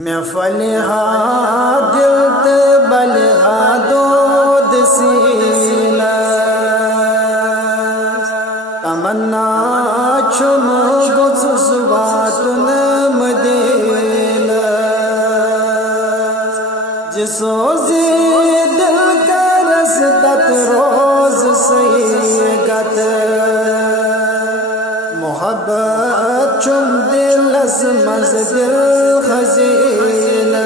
मैं फलिहा दिल ते बलिहा दूध सीना तमन्ना छुम गुस बातुन मदीना जिसो जी दिल का रसदत रोज सैगत मोहब्बत चुम दिलस मज दिल खजीना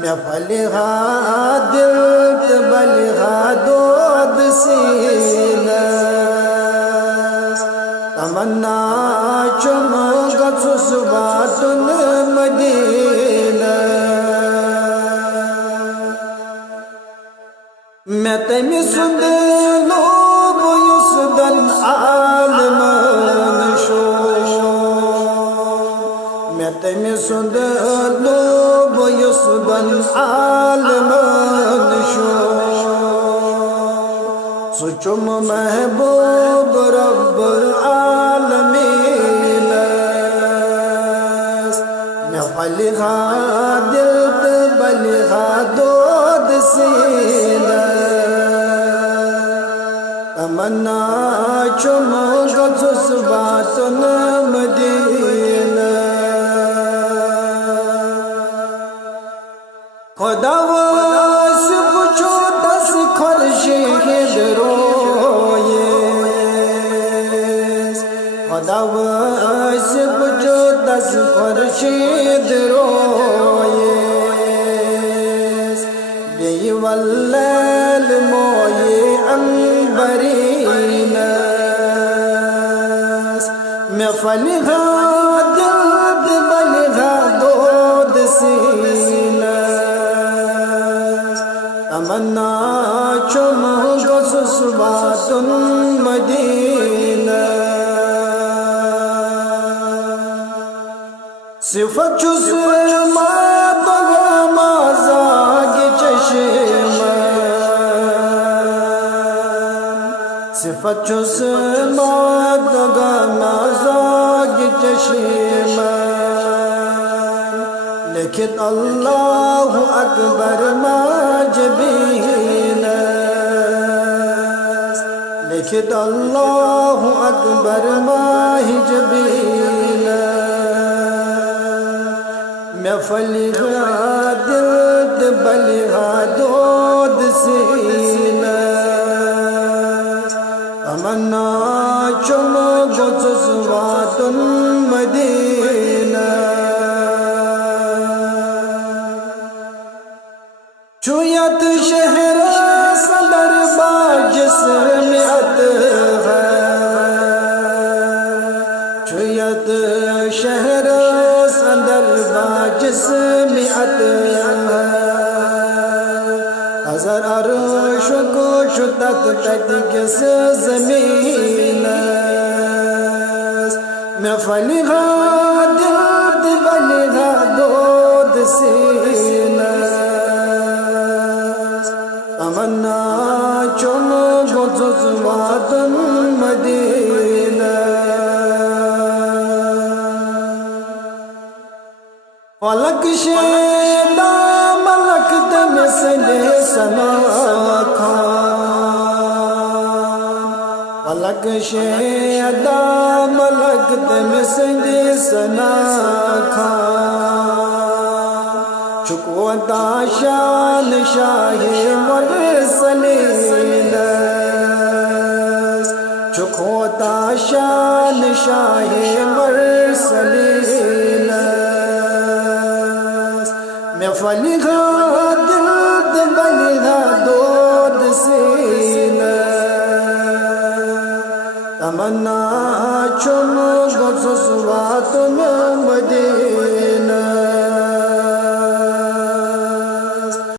मैं फलिहा दिल ते बलिहा दूध सीना तमन्ना चुम गुस बातुन मदीना मैं तमी सुंद लोब युसदन आलमान शो मैं तमी सुंद लोब युसदन आलमान शो सुचुम महबूब रब्बुल आलमीन मैं फलिहा दिल ते बलिहा दूध सीना तमन्ना चुम गुस बातुन मदीना खुदा से पूछो दस खुर्शीद रोए खुदा से पूछो दस खुर्शीद रोए बेवल्लल मोए अंबरीना मैं फलिहा दिल बलिहा दूध सीना तमन्ना चुम गुस बातुन मदीना सिफत चुस माजाग चश्मा सिफत चुस माजाग चश्मा लिखित अल्लाह अकबर माजबीना लिखित अल्लाह अकबर माहिजबीना मैं फलिहा दिल ते बलिहा दूध सीना तमन्ना चुम गुस बातुन मदीना चुयत शहर सदर बाजिस मियत है चुयत शहर सदर बाजिस मियत है हज़र अर्श को शुतक तक किस ज़मीन मैं फलिहा दिल ते बलिहा दूध सीना तमन्ना चुम गुस बातुन मदीना फलक शेदा मलक दम सदे सना खान फलक शेदा मलक दम सदे सना खान चुकवता शान शाहे मुरसलीन चुकवता शान शाहे मुरसलीन मैं फलिहा दिल ते बलिहा दूध सीना तमन्ना चुम गुस बातुन मदीना